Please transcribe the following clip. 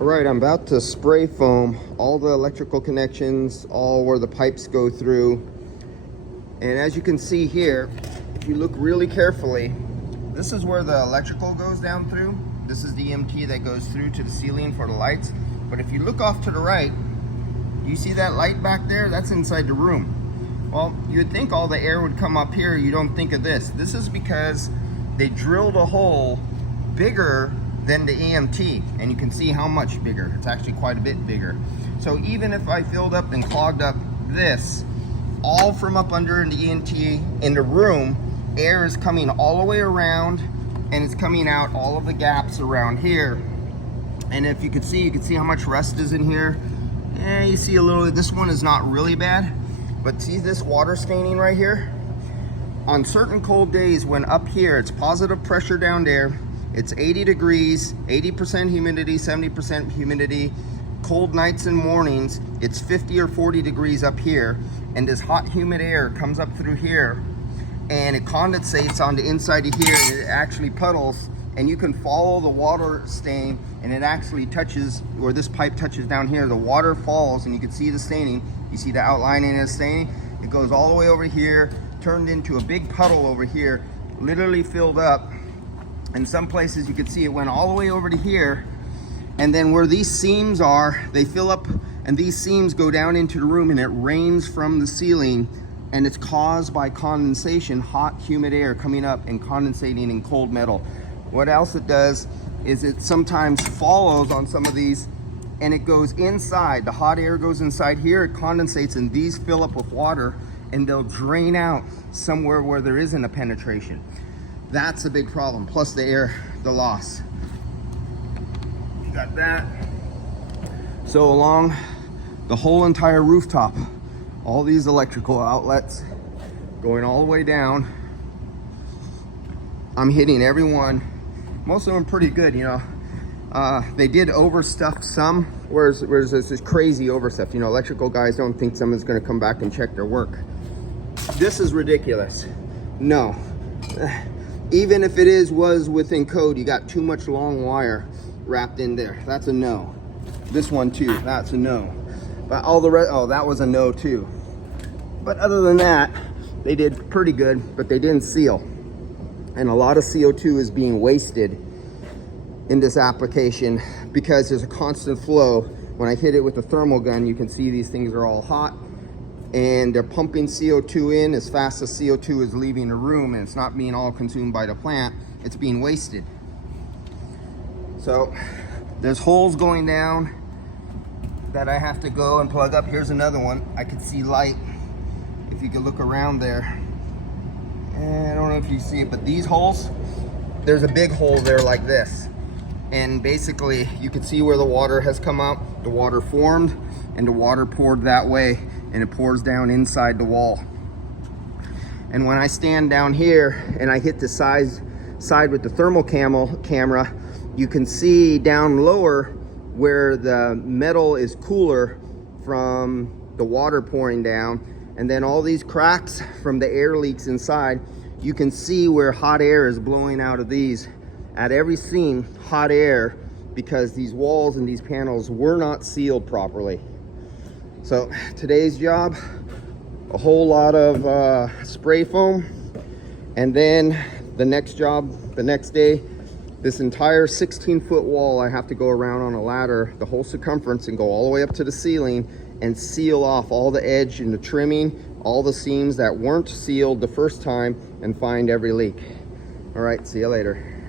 All right, I'm about to spray foam all the electrical connections, all where the pipes go through. And as you can see here, if you look really carefully, this is where the electrical goes down through. This is the EMT that goes through to the ceiling for the lights. But if you look off to the right, you see that light back there? That's inside the room. Well, you'd think all the air would come up here. You don't think of this. This is because they drilled a hole bigger than the EMT, and you can see how much bigger. It's actually quite a bit bigger. So even if I filled up and clogged up this, all from up under in the EMT in the room, air is coming all the way around, and it's coming out all of the gaps around here. And if you can see how much rust is in here. Yeah, you see a little. This one is not really bad, but see this water staining right here? On certain cold days when up here it's positive pressure down there, it's 80 degrees, 80% humidity, 70% humidity. Cold nights and mornings, it's 50 or 40 degrees up here, and this hot humid air comes up through here and it condensates on the inside of here, and it actually puddles, and you can follow the water stain, and it actually touches where this pipe touches down here. The water falls and you can see the staining. You see the outlining of the staining? It goes all the way over here, turned into a big puddle over here, literally filled up. In some places you can see it went all the way over to here, and then where these seams are, they fill up, and these seams go down into the room, and it rains from the ceiling, and it's caused by condensation, hot humid air coming up and condensating in cold metal. What else it does is it sometimes follows on some of these, and it goes inside. The hot air goes inside here, it condensates, and these fill up with water, and they'll drain out somewhere where there isn't a penetration. That's a big problem, plus the air, the loss. You got that. So along the whole entire rooftop, all these electrical outlets going all the way down, I'm hitting every one. Most of them pretty good, you know. They did overstuff some, whereas this crazy overstuff. You know, electrical guys don't think someone's gonna come back and check their work. This is ridiculous. No. Even if it was within code, you got too much long wire wrapped in there. That's a no. This one too, that's a no. But all the rest, oh, that was a no too. But other than that, they did pretty good, but they didn't seal. And a lot of CO2 is being wasted in this application because there's a constant flow. When I hit it with the thermal gun, you can see these things are all hot, and they're pumping CO2 in as fast as CO2 is leaving the room, and it's not being all consumed by the plant, it's being wasted. So there's holes going down that I have to go and plug up. Here's another one. I could see light if you could look around there. I don't know if you see it, but these holes, there's a big hole there like this, and basically you can see where the water has come out. The water formed and the water poured that way, and it pours down inside the wall. And when I stand down here and I hit the side with the thermal camera, you can see down lower where the metal is cooler from the water pouring down, and then all these cracks from the air leaks inside, you can see where hot air is blowing out of these. At every seam, hot air, because these walls and these panels were not sealed properly. So today's job, a whole lot of spray foam, and then the next job, the next day, this entire 16-foot wall I have to go around on a ladder, the whole circumference, and go all the way up to the ceiling and seal off all the edge and the trimming, all the seams that weren't sealed the first time, and find every leak. All right, see you later.